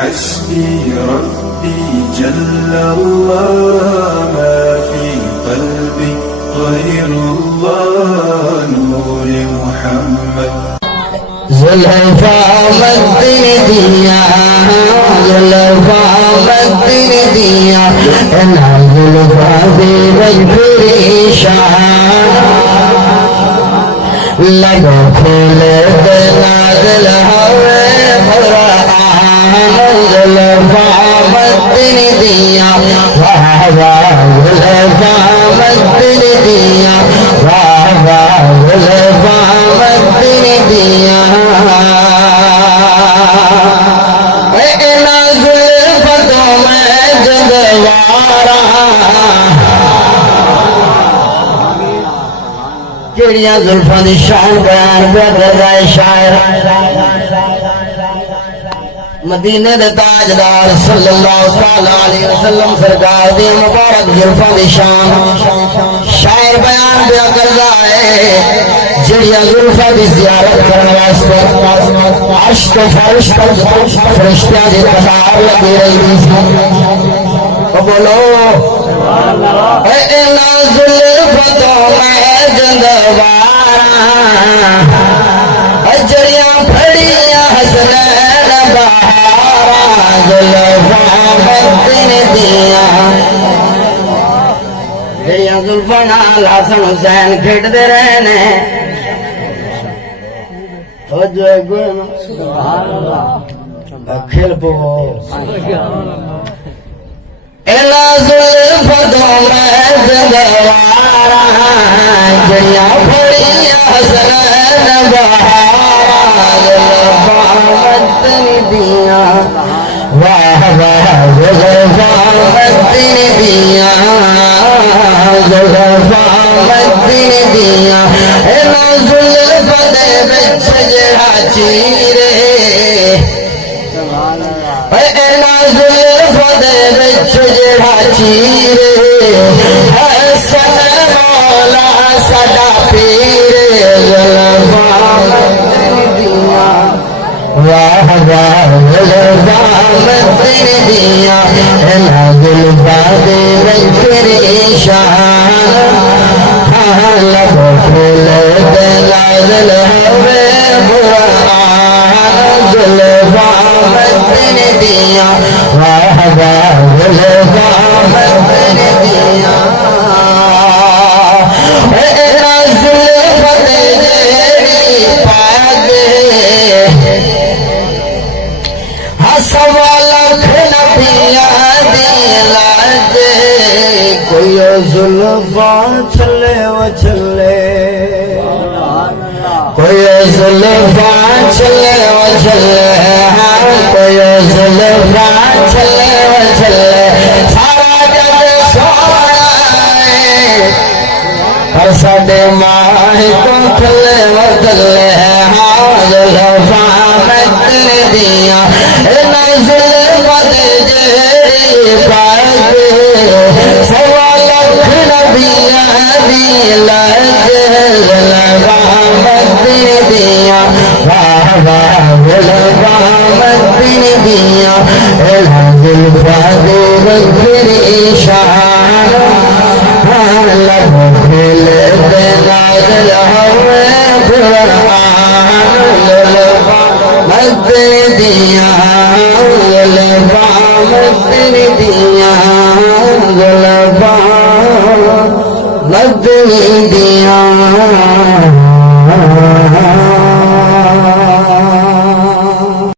حسبي ربي جل الله ما في قلبي غير الله نور محمد زلفا مدن دیا زلفا مدن دیا انا زلفا دے پریشان لگو کھول دے نازل ہوئے قرآن زلفا مدن دیا واہ واہ زلفا مدن دیا واہ واہ زلفا مدن دیا جڑیاں زلفاں دی شان بیان پہ کر رہا ہے شاعر مدینے دے تاجدار صلی اللہ علیہ وسلم سرکار دی مبارک زلفاں دی شان شاعر بیان پہ کر رہا ہے جڑیاں زلفاں دی زیارت کرنے واسطے عرش تو فرش تک فرشتیاں دی قطار لگی رہی تھی بولو اے زلفاں تو میں جندوارا جڑیاں پھڑیاں حسنین بہارا زلفاں مدن دیا جڑیاں زلفاں نال حسن حسین کھیڈ دے رہنے سبحان اللہ کھیل پو اینا زلفاں تو میں جندوارا جڑیاں پھڑیاں حسنین بہارا زلفاں مدن دیا واہ واہ زلفاں مدن دیا زلفاں مدن دیا اینا زلفاں دے وچ جڑا چیرے اینا زلفاں دے وچ جڑا چیرے حسن مولا ساڈا پیر زلفاں مدن دیا واہ واہ زلفاں مدن دیا اینا زلفاں دے وچ پریشان لگو کھول دے نازل ہوئے قرآن زلفاں مدن دیا واہ واہ زلفاں مدن دیا اینا زلفاں دے جیڑی پاگے سوا لکھ نبیاں دی لاجے کوئی زلفاں چھلے و چھلے کوئی زلفاں چھلے و چھلے کوئی زلفاں چھلے و چھلے سارا جگ سونا پر ساڈے ماہ تو چھلے و چھلے زلفاں مدن دیا اینا زلفاں دے جیڑی پاگے سوا لکھ نبیاں دی لاجے زلفاں مدن دیا واہ واہ زلفاں مدن دیا اینا زلفاں دے وچ پریشان لگو کھیل دے نازل ہوئے قرآن زلفاں مدن دیا زلفاں مدن دیا زلفاں مدن دیا